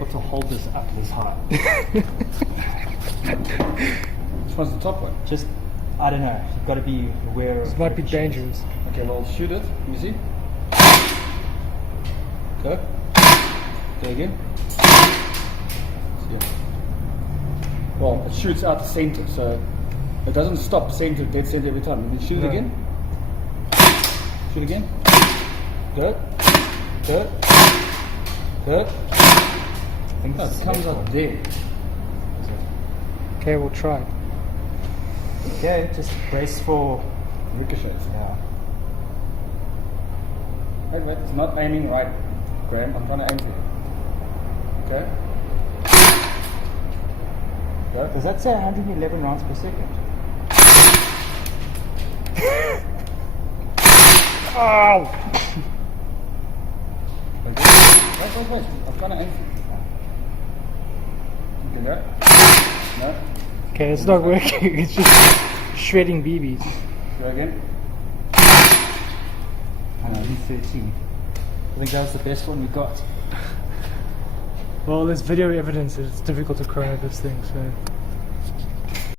able to hold this up this high. Which one's the top one? Just, I don't know. You've got to be aware of. This might be dangerous. Okay, well, shoot it. Let me see. Go. Go again. See. Well, it shoots out the center, so it doesn't stop center, dead center every time. Let me shoot it again. Shoot again. Good. Good. Good. I think it comes out there. Okay, we'll try. Okay, just brace for Ricochets. yeah. Wait, it's not aiming right, Graham. I'm trying to aim for you. Okay. Go. Does that say 111 rounds per second? Ow! Wait. I'm trying to aim for you. You can go? No? Okay, it's not working. It's just shredding BBs. Go again. 113. I think that was the best one we got. Well, there's video evidence that it's difficult to chrono this thing, so